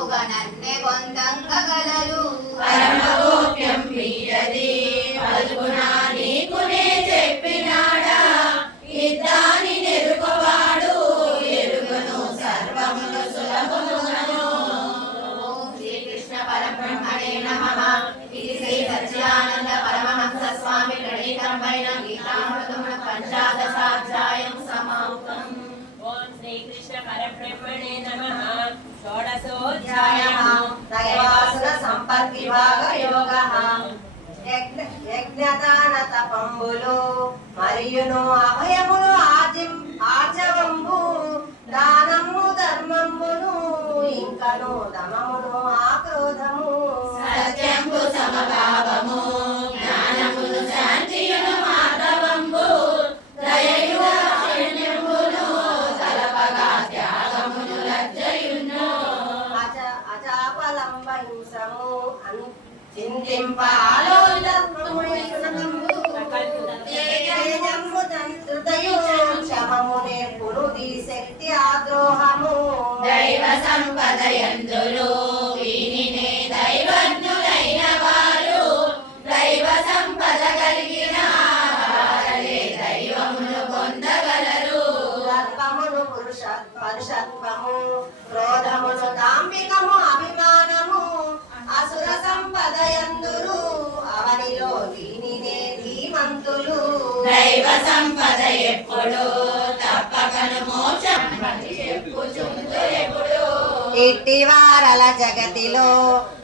నిక్కముగా నన్నె పొందంగగలరు పరమగోప్యం ధ్యాయః దైవాసుర సంపద్విభాగ యోగః. యజ్ఞ యజ్ఞదాన తపంబులు మరియును అభయమును ఆజిం ఆచవంబు దానము ధర్మంబును ఇంకను దమమును ఆక్రోధము. సత్యంబు సమభావము. Bye. సంపద ఎప్పుడు తప్పకను మోక్షం. అని జగతిలో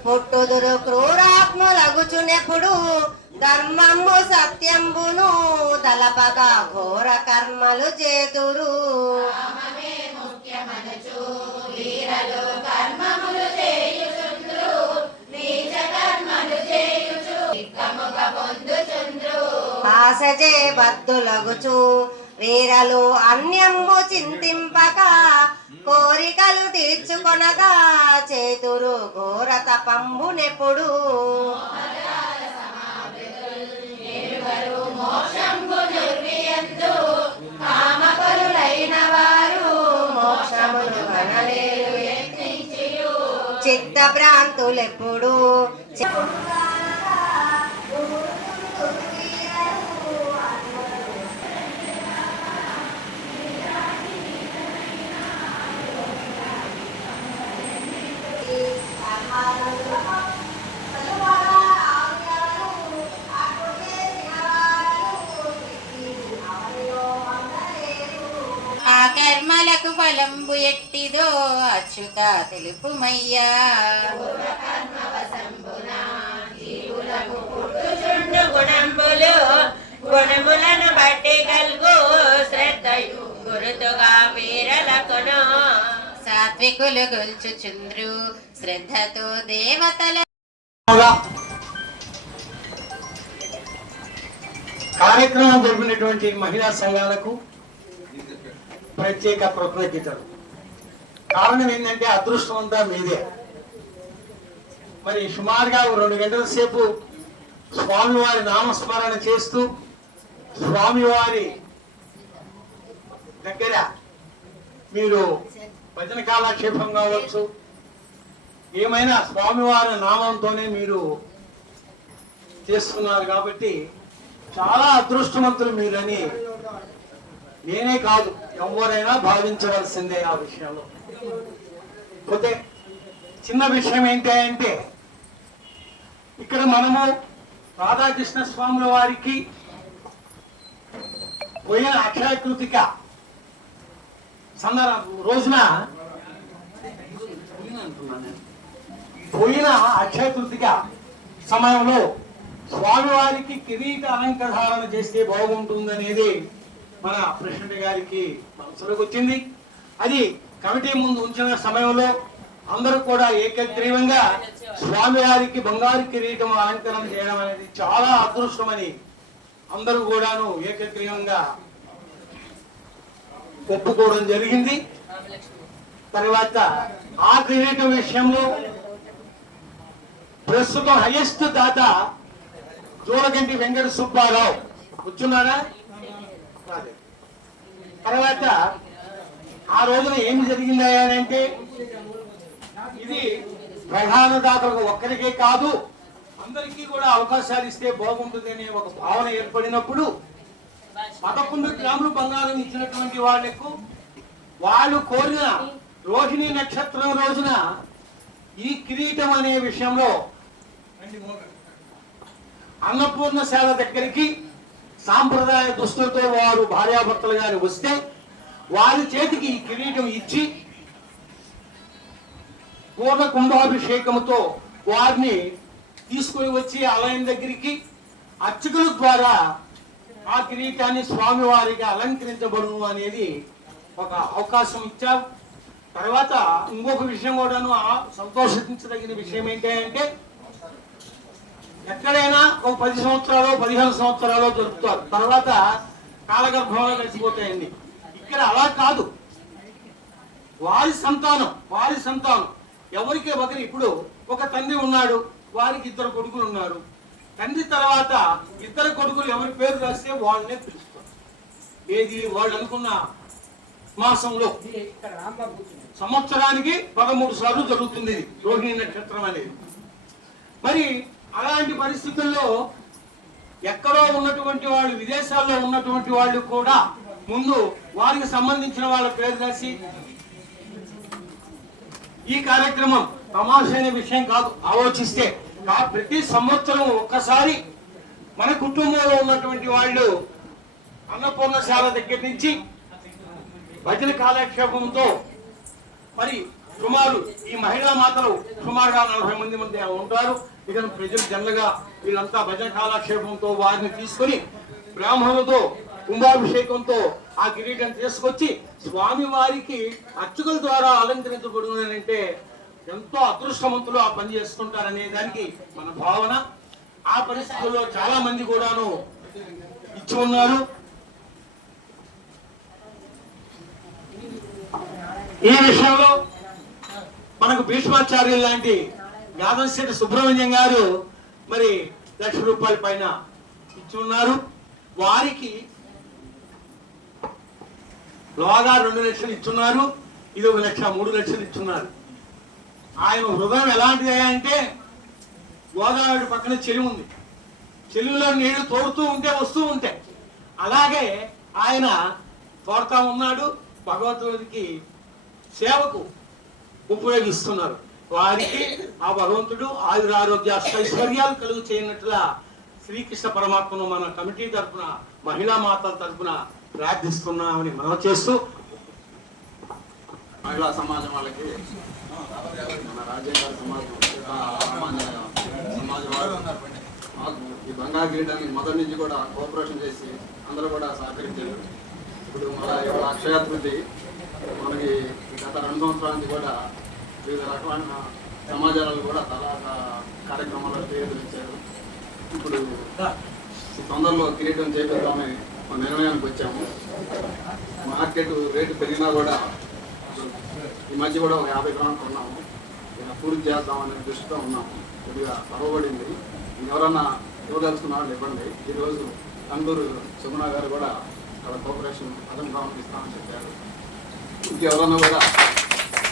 పుట్టుదురు క్రూరాత్ములగుచునెప్పుడు ధర్మము సత్యంబును తలపగా ఘోర కర్మలు చేతురు. కర్మములు చేయుచుండ్రు నీచ కర్మలు చేయుచు చిక్కముగ పొందుచుండ్రు బద్దులగుచు వీరలు అన్యము చింతింపక కోరికలు తీర్చుకొనగా చేతురు ఘోర తపంబునెప్పుడు. చిత్త మోక్షంబు నిర్వియందు కామపరులైన వారు మోక్షమును కనలేరు యత్నించియు చిత్త భ్రాంతులెప్పుడు ఆ కర్మలకు ఫలంబు ఎట్టిదో అచ్యుత తెలుపుమయ్యా. గుణములను బట్టి కలుగు శ్రద్ధయు గురుతుగా వీరలకును సాత్వికులు గొల్చుచుంద్రు శ్రద్ధతో దేవతల కార్యక్రమం జరిపినటువంటి మహిళా సంఘాలకు ప్రత్యేక కృతజ్ఞతలు కారణం ఏంటంటే అదృష్టం అంతా మీదే. మరి సుమారుగా రెండు గంటల సేపు స్వామివారి నామస్మరణ చేస్తూ స్వామివారి దగ్గర మీరు భజన కాలక్షేపం కావచ్చు ఏమైనా స్వామివారి నామంతోనే మీరు చేస్తున్నారు కాబట్టి చాలా అదృష్టవంతులు మీరని నేనే కాదు ఎవరైనా భావించవలసిందే ఆ విషయంలో. పోతే చిన్న విషయం ఏంటి అంటే ఇక్కడ మనము రాధాకృష్ణ స్వాముల వారికి పోయిన అక్షయ కృతిక సందర్భ రోజున పోయిన అక్షయ కృతిక సమయంలో స్వామివారికి కిరీట అలంకరణ చేస్తే బాగుంటుందనేది మన ప్రెసిడెంట్ గారికి మనసులోకి వచ్చింది. అది కమిటీ ముందు ఉంచిన సమయంలో అందరూ కూడా ఏకగ్రీవంగా స్వామివారికి బంగారు కిరీటం అలంకరణ చేయడం అనేది చాలా అదృష్టమని అందరూ కూడాను ఏకగ్రీవంగా ఒప్పుకోవడం జరిగింది. తర్వాత ఆ కిరీటం విషయంలో ప్రస్తుతం హైయెస్ట్ దాత జోలగంటి వెంకట సుబ్బారావు. కూర్చున్నారా? తర్వాత ఆ రోజున ఏమి జరిగింది అంటే ఇది ప్రధాన దాతలకు ఒక్కరికే కాదు అందరికీ కూడా అవకాశాలు ఇస్తే బాగుంటుంది అనే ఒక భావన ఏర్పడినప్పుడు పదకొండు గ్రాములు బంగారం ఇచ్చినటువంటి వాళ్ళకు వాళ్ళు కోరిన రోహిణి నక్షత్రం రోజున ఈ కిరీటం అనే విషయంలో అన్నపూర్ణశాల దగ్గరికి సాంప్రదాయ దుస్తులతో వారు భార్యాభర్తలు గాని వస్తే వారి చేతికి ఈ కిరీటం ఇచ్చి పూర్ణ కుంభాభిషేకముతో వారిని తీసుకుని వచ్చి ఆలయం దగ్గరికి అర్చకుల ద్వారా ఆ కిరీటాన్ని స్వామివారికి అలంకరించబడును అనేది ఒక అవకాశం ఇచ్చావు తర్వాత ఇంకొక విషయం కూడాను ఆ సంతోషించదగిన విషయం ఏంటంటే ఎక్కడైనా ఒక పది సంవత్సరాలు పదిహేను సంవత్సరాలు దొరుకుతారు. తర్వాత కాలగర్భంలో కలిసిపోతాయండి. ఇక్కడ అలా కాదు. వారి సంతానం వారి సంతానం. ఎవరికి ఒకరి ఇప్పుడు ఒక తండ్రి ఉన్నాడు వారికి ఇద్దరు కొడుకులు ఉన్నారు. తండ్రి తర్వాత ఇద్దరు కొడుకులు ఎవరి పేరు రాస్తే వాళ్ళనే పిలుస్తారు. ఏది? వాళ్ళు అనుకున్న మాసంలో. సంవత్సరానికి పదమూడు సార్లు జరుగుతుంది రోహిణి నక్షత్రం అనేది. మరి అలాంటి పరిస్థితుల్లో ఎక్కడో ఉన్నటువంటి వాళ్ళు విదేశాల్లో ఉన్నటువంటి వాళ్ళు కూడా ముందు వారికి సంబంధించిన వాళ్ళ పేరు రాసి ఈ కార్యక్రమం తమాషైన విషయం కాదు ఆలోచిస్తే. ప్రతి సంవత్సరం ఒక్కసారి మన కుటుంబంలో ఉన్నటువంటి వాళ్ళు అన్నపూర్ణశాల దగ్గర నుంచి భజన కాలక్షేపంతో మరి సుమారు ఈ మహిళా మాతలు సుమారుగా నలభై మంది మంది ఉంటారు. ఇక ప్రజలు జనరల్గా వీళ్ళంతా భజన కాలక్షేపంతో వారిని తీసుకొని బ్రాహ్మణులతో కుంభాభిషేకంతో ఆ కిరీటం తీసుకొచ్చి స్వామి వారికి అర్చకుల ద్వారా అలంకరించబడునంటే ఎంతో అదృష్టవంతులు ఆ పని చేసుకుంటారనే దానికి మన భావన. ఆ పరిస్థితుల్లో చాలా మంది కూడాను ఇచ్చి ఉన్నారు. ఈ విషయంలో మనకు భీష్మాచార్యులు లాంటి యాదవశెట్టి సుబ్రహ్మణ్యం గారు మరి లక్ష రూపాయల పైన ఇచ్చి ఉన్నారు వారికి లోగా రెండు లక్షలు ఇచ్చున్నారు. ఇది ఒక లక్ష మూడు లక్షలు ఇచ్చున్నారు. ఆయన హృదయం ఎలాంటిది అంటే గోదావరి పక్కన చెరువు ఉంది. చెలువులో నీళ్ళు తోడుతూ ఉంటే వస్తూ ఉంటాయి అలాగే ఆయన తోడుతా ఉన్నాడు. భగవంతుడికి సేవకు ఉపయోగిస్తున్నారు. వారికి ఆ భగవంతుడు ఆయురారోగ్య ఐశ్వర్యాలు కలుగు చేయనట్లా శ్రీకృష్ణ పరమాత్మను మన కమిటీ తరపున మహిళా మాతల తరపున ప్రార్థిస్తున్నామని మనం చేస్తూ మహిళా సమాజం వాళ్ళకి మన రాజ్యాంగ సమాజం సమాజం ఈ బంగారు గ్రీడని మొదటి నుంచి కూడా కోఆపరేషన్ చేసి అందరూ కూడా సహకరించారు. ఇప్పుడు మన ఇవాళ మనకి గత రెండు సంవత్సరాల నుంచి కూడా వివిధ రకమైన సమాచారాలు కూడా తర్వాత కార్యక్రమాలు పేరు ఇచ్చారు ఇప్పుడు తొందరలో కిరీటం చేపిద్దామని ఒక నిర్ణయానికి వచ్చాము. మార్కెట్ రేటు పెరిగినా కూడా ఈ మధ్య కూడా ఒక యాభై గ్రాములు కొన్నాము. ఇక పూర్తి చేద్దామనే దృష్టితో ఉన్నాము. కొద్దిగా పరవబడింది ఎవరన్నా ఇవ్వదలుచుకున్న వాళ్ళు ఇవ్వండి. ఈరోజు కందూరు సుగుణ గారు కూడా అక్కడ కోఆపరేషన్ అదం గ్రాములు ఇస్తామని చెప్పారు. ఇంకెవరన్నా కూడా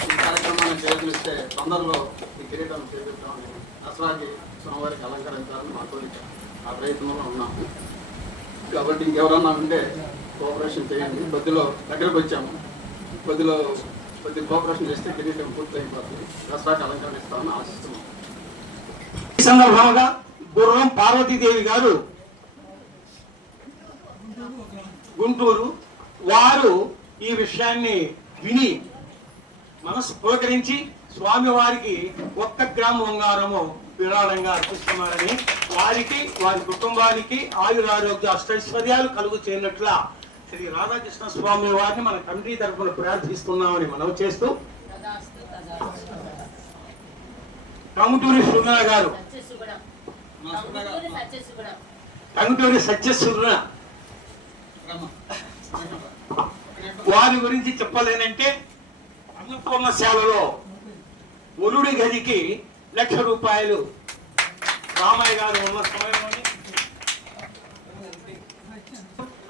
ఈ కార్యక్రమాన్ని చేకూరిస్తే తొందరలో ఈ కిరీటం చేపిద్దామని దసరాకి స్వామివారికి అలంకరించాలని మా కోరిక. ఆ ప్రయత్నంలో ఉన్నాము. కాబట్టి ఇంకెవరన్నా ఉంటే కోఆపరేషన్ చేయండి. కొద్దిలో దగ్గరకు వచ్చాము. కొద్దిలో కొద్ది కోఆపరేషన్ చేస్తే కిరీటం పూర్తయిపోతుంది. దసరాకి అలంకరణ ఇస్తామని ఆశిస్తున్నాం. ఈ సందర్భంగా గుర్రం పార్వతీదేవి గారు గుంటూరు వారు ఈ విషయాన్ని విని మనసు పులకరించి స్వామివారికి ఒక్క గ్రామ బంగారము విరాళంగా అర్పిస్తున్నారని వారికి వారి కుటుంబానికి ఆయురారోగ్య అష్టైశ్వర్యాలు కలుగు చేయనట్ల శ్రీ రాధాకృష్ణ స్వామి వారిని మన కమిటీ తరఫున ప్రార్థిస్తున్నామని మనం చేస్తూ కముటూరి సుగుణ గారు. టంగుటూరి సత్యసూర్ణ వారి గురించి చెప్పలేనంటే అన్నపూర్ణ సేవలో ఒలుడి గదికి లక్ష రూపాయలు రామయ్య గారు ఉన్న సమయంలోనే.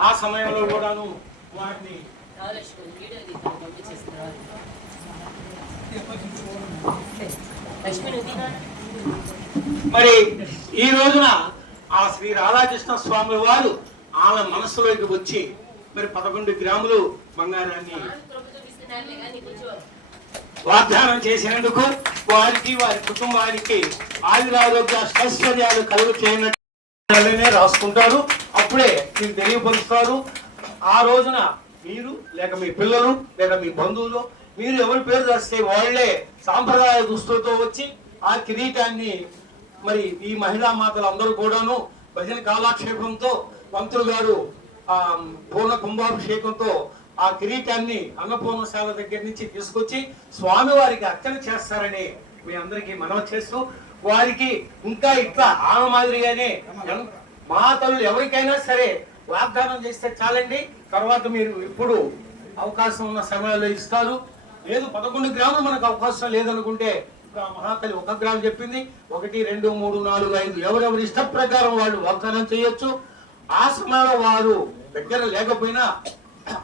ఆ సమయంలో కూడాను వాటిని మరి ఈ రోజున ఆ శ్రీ రాధాకృష్ణ స్వామి వారు ఆమె మనసులోకి వచ్చి మరి పదకొండు గ్రాములు బంగారాన్ని వాగ్దానం చేసినందుకు వారికి వారి కుటుంబానికి ఆయురారోగ్య ఐశ్వర్యాలు కలుగు చేయనట్టునే రాసుకుంటారు. అప్పుడే మీరు తెలియపరుస్తారు. ఆ రోజున మీరు లేక మీ పిల్లలు లేక మీ బంధువులు మీరు ఎవరి పేరు రాస్తే వాళ్ళే సాంప్రదాయ దుస్తులతో వచ్చి ఆ కిరీటాన్ని మరి ఈ మహిళా మాతలు అందరూ కూడాను భజన కాలాక్షేపంతో మంత్రులు గారు ఆ పూర్ణ కుంభాభిషేకంతో ఆ కిరీటాన్ని అన్నపూర్ణశాల దగ్గర నుంచి తీసుకొచ్చి స్వామివారికి అర్చన చేస్తారని మీ అందరికీ మనవి చేస్తూ వారికి ఇంకా ఇట్లా ఆమె మాదిరిగానే మాతలు ఎవరికైనా సరే వాగ్దానం చేస్తే చాలండి. తర్వాత మీరు ఇప్పుడు అవకాశం ఉన్న సమయాల్లో ఇస్తారు. లేదు పదకొండు గ్రాములు మనకు అవకాశం లేదనుకుంటే ఇంకా మహాతల్లి ఒక గ్రామం చెప్పింది. ఒకటి రెండు మూడు నాలుగు ఐదు ఎవరెవరి ఇష్ట ప్రకారం వాళ్ళు వాగ్దానం చేయొచ్చు. ఆ సమయంలో వారు దగ్గర లేకపోయినా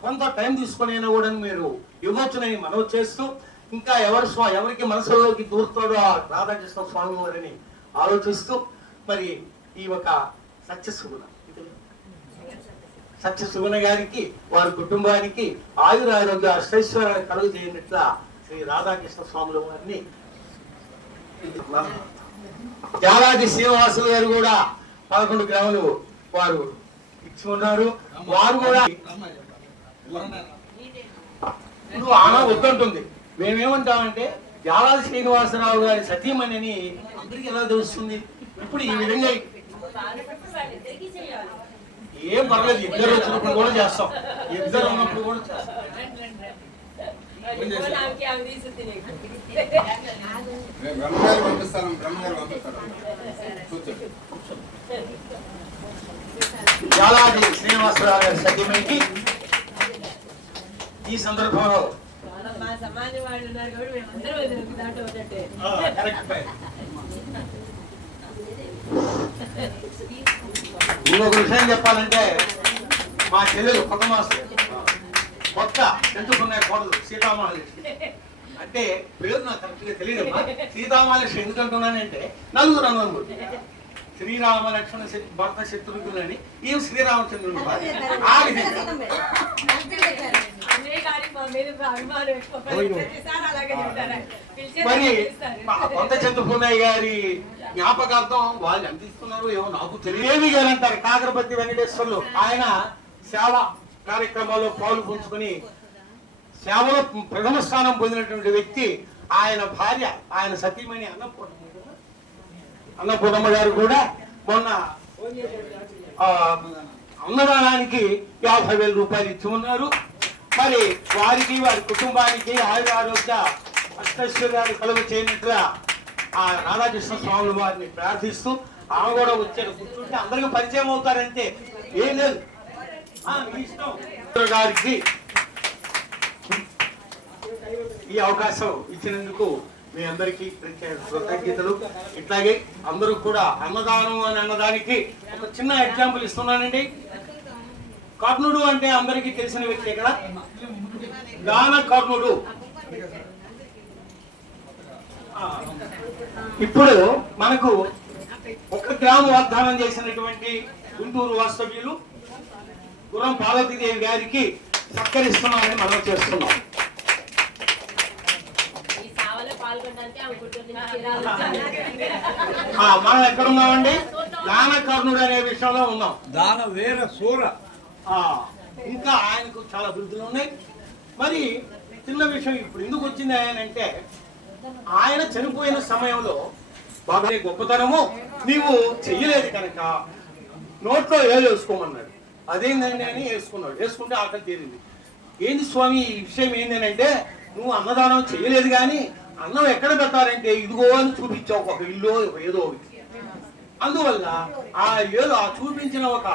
కొంత టైం తీసుకొని అయినా కూడా మీరు ఇవ్వచ్చునని మనవి చేస్తూ ఇంకా ఎవరు స్వా ఎవరికి మనసులోకి దూరుతాడో ఆ రాధాకృష్ణ స్వామి వారిని ఆలోచిస్తూ మరి ఈ ఒక సత్యసుగుణ. సత్యసుగుణ గారికి వారి కుటుంబానికి ఆయురారోగ్య అష్టైశ్వర్యాలు కలుగు చేయనట్ల శ్రీ రాధాకృష్ణ స్వాముల వారిని యాదాది శ్రీనివాసులు గారు కూడా పదకొండు గ్రాములు వారు ఉన్నారు వారు కూడా ఇప్పుడు ఆమె వద్దంటుంది. మేమేమంటామంటే యాలాది శ్రీనివాసరావు గారి సతీమణిని అందరికి ఎలా తెలుస్తుంది? ఇప్పుడు ఈ విధంగా ఏం పర్లేదు ఇద్దరు వచ్చినప్పుడు కూడా చేస్తాం. ఇద్దరు ఉన్నప్పుడు కూడా చేస్తాం. బ్రహ్మగారు పంపిస్తాను బ్రహ్మగారు పంపిస్తాను. కూర్చోండి. జాలాది శ్రీనివాసరావు గారి సతీమణికి ఈ సందర్భంలో కరెక్ట్ ఇంకొక విషయం చెప్పాలంటే మా చెల్లెలు కొత్త మాస్టర్ కొత్త ఎంచుకున్న కోడలు సీతామహాలక్ష్మి అంటే పేరు నాకు కరెక్ట్గా తెలియదమ్మా. సీతామహాలక్ష్మి ఎందుకంటున్నానంటే నలుగురు అన్నదమ్ములు శ్రీరామ లక్ష్మణ శత్రు- భర్త శత్రుఘ్నులని ఈ పిలిచేది మరి కొంత చంద్రపున్నయ్య గారి జ్ఞాపకార్థం వాళ్ళు ఎంత ఇస్తున్నారు ఏమో నాకు తెలియదు గారు అంటారు. కాకరపతి వెంకటేశ్వర్లు. ఆయన సేవ కార్యక్రమాల్లో పాలు పంచుకొని సేవలో ప్రథమ స్థానం పొందినటువంటి వ్యక్తి. ఆయన భార్య ఆయన సతీమణి అన్నపూర్ణమ్మ కదా? అన్నపూర్ణమ్మ గారు కూడా మొన్న అన్నదానానికి యాభై వేల రూపాయలు ఇచ్చి ఉన్నారు మరి వారికి వారి కుటుంబానికి ఆయుర ఆరోగ్య అష్టైశ్వర్యాలు కలుగు చేయనట్లుగా ఆ రాధాకృష్ణ స్వాములు వారిని ప్రార్థిస్తూ ఆమె కూడా వచ్చారు కూర్చుంటే అందరికీ పరిచయం అవుతారంటే ఏం లేదు ఇష్టం గారికి ఈ అవకాశం ఇచ్చినందుకు మీ అందరికీ కృతజ్ఞతలు. ఇట్లాగే అందరూ కూడా అన్నదానం అని అన్నదానికి ఒక చిన్న ఎగ్జాంపుల్ ఇస్తున్నానండి. కర్ణుడు అంటే అందరికీ తెలిసిన వ్యక్తి కదా? దాన కర్ణుడు. ఇప్పుడు మనకు ఒక గ్రామ వాగ్దానం చేసినటువంటి గుంటూరు వాస్తవ్యులు గురం పార్వతీదేవి గారికి సత్కరిస్తున్నామని మనం చేస్తున్నాం ఈ సేవలో పాల్గొనడానికి ఆమె గుంటూరు నుంచి చీరాలు ఆ, మనం ఎక్కడ ఉన్నామండి దానకర్ణుడు అనే విషయంలో ఉన్నాం. దాన వేర సూర. ఆ, ఇంకా ఆయనకు చాలా అభివృద్ధులు ఉన్నాయి. మరి చిన్న విషయం ఇప్పుడు ఎందుకు వచ్చింది ఆయన అంటే ఆయన చనిపోయిన సమయంలో బాగా గొప్పతనము. నీవు చెయ్యలేదు కనుక నోట్లో ఏలు వేసుకోమన్నాడు. అదేందండి అని వేసుకున్నాడు. వేసుకుంటే ఆకలి తీరింది. ఏంది స్వామి ఈ విషయం ఏంటంటే నువ్వు అన్నదానం చేయలేదు కానీ అన్నం ఎక్కడ పెట్టాలంటే ఇదిగో అని చూపించావు ఒక ఇల్లు ఏదో అందువల్ల ఆ ఏలు ఆ చూపించిన ఒక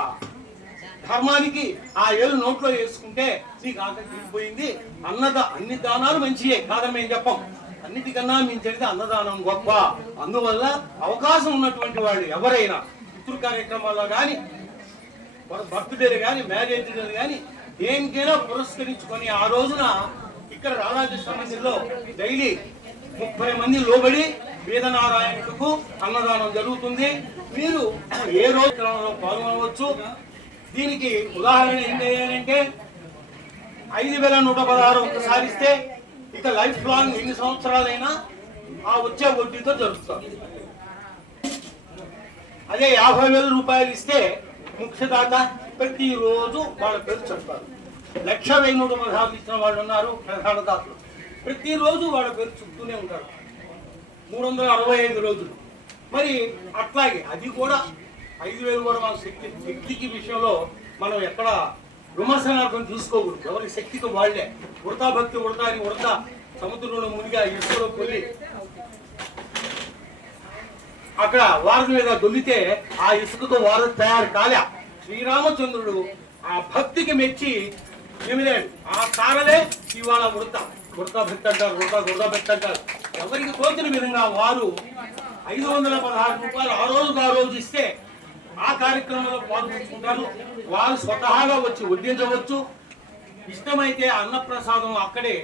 ధర్మానికి ఆ ఏలు నోట్లో వేసుకుంటే నీకు ఆకలి తీరిపోయింది. అన్నద అన్ని దానాలు మంచియే కాదని మేము చెప్పం. అన్నిటికన్నా మేము చెడితే అన్నదానం గొప్ప. అందువల్ల అవకాశం ఉన్నటువంటి వాళ్ళు ఎవరైనా పితృ కార్యక్రమాల్లో కానీ బర్త్డేలు కానీ మ్యారేజ్ కానీ దేనికైనా పురస్కరించుకొని ఆ రోజున ఇక్కడ రాధాకృష్ణ మందిర్లో డైలీ ముప్పై మంది లోబడి వేదనారాయణులకు అన్నదానం జరుగుతుంది. మీరు ఏ రోజులో పాల్గొనవచ్చు? దీనికి ఉదాహరణ ఏం చేయాలంటే ఐదు వేల నూట పదహారు ఒకసారి ఇస్తే ఇక లైఫ్ లాంగ్ ఎన్ని సంవత్సరాలైనా ఆ వచ్చే వడ్డీతో జరుగుతుంది అదే యాభై వేల రూపాయలు ఇస్తే ముఖ్యదాత ప్రతిరోజు వాళ్ళ పేరు చెప్తారు. లక్ష వెయ్యి నూట పదహారు ఇచ్చిన వాళ్ళు ఉన్నారు ప్రధాన దాతలు. ప్రతిరోజు వాళ్ళ పేరు చెప్తూనే ఉంటారు. మూడు వందల అరవై ఐదు రోజులు. మరి అట్లాగే అది కూడా ఐదు వేలు కూడా మన శక్తి శక్తికి విషయంలో మనం ఎక్కడ విమర్శనార్థం తీసుకోకూడదు. ఎవరి శక్తికి వాళ్ళే. ఉడతా భక్తి ఉడతా అని ఉడతా సముద్రంలో మునిగా ఇసుకలో కొల్లి అక్కడ వారధి మీద దొల్లితే ఆ ఇసుకతో వారధి తయారు కాలే. శ్రీరామచంద్రుడు ఆ భక్తికి మెచ్చి ఏమిలేడు ఆ తారలే ఇవాళ ఉడత. ఉడత పెట్టంటారు అంటారు ఉడత పెట్టంటారు. ఎవరికి తోచిన విధంగా వారు ఐదు వందల పదహారు రూపాయలు ఆ రోజుకు ఆ రోజు ఇస్తే ఆ కార్యక్రమంలో పాల్గొంటుకుంటారు వారు స్వతహాగా వచ్చి వడ్డించవచ్చు. ఇష్టమైతే అన్నప్రసాదం అక్కడే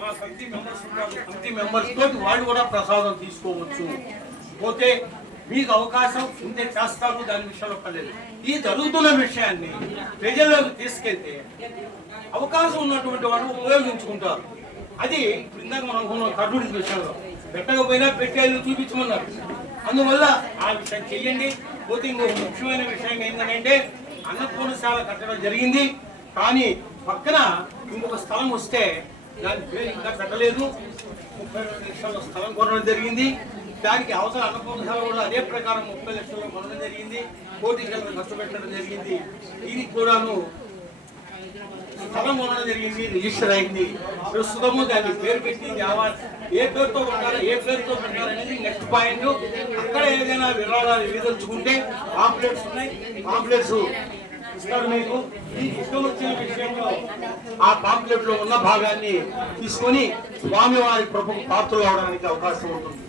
మా కమిటీ మెంబర్స్ ఉంటారు. కమిటీ మెంబర్స్ తోటి వాళ్ళు కూడా ప్రసాదం తీసుకోవచ్చు. పోతే మీకు అవకాశం ఉంటే చేస్తారు. దాని విషయంలో పర్లేదు. ఈ జరుగుతున్న విషయాన్ని ప్రజల్లోకి తీసుకెళ్తే అవకాశం ఉన్నటువంటి వాళ్ళు ఉపయోగించుకుంటారు. అది ఇప్పుడు ఇందాక మనం అనుకున్నాం కర్ణుడి విషయంలో పెట్టకపోయినా పెట్టేది చూపించమన్నారు. అందువల్ల ఆ విషయం చెయ్యండి. పోతే ఇంకొక ముఖ్యమైన విషయం ఏంటంటే అన్నపూర్ణశాల కట్టడం జరిగింది. కానీ పక్కన ఇంకొక స్థలం వస్తే దాని పేరు ఇంకా కట్టలేదు ముప్పై రెండు లక్షల స్థలం కొనడం జరిగింది. దానికి అవసరం అన్నపూర్ణశాల కూడా అదే ప్రకారం ముప్పై లక్షలు కొనడం జరిగింది. కోటి గంటలు ఖర్చు పెట్టడం జరిగింది. దీనికి కూడాను స్థలం కొనడం జరిగింది రిజిస్టర్ అయింది. ప్రస్తుతము దాన్ని పేరు పెట్టి ఏ పేరుతో పెట్టాలి ఏ పేరుతో పెట్టాలనేది నెక్స్ట్ పాయింట్. అక్కడ ఏదైనా విరాళాలు ఇవ్వదలుచుకుంటే ఆంప్లెట్స్ ఉన్నాయి. ఆంప్లెట్స్ ఇస్తారు మీకు. ఈ ఇష్టం వచ్చిన విషయంలో ఆ పాంప్లెట్లో ఉన్న భాగాన్ని తీసుకొని స్వామివారి ప్రభు పాత్రలు అవడానికి అవకాశం ఉంటుంది.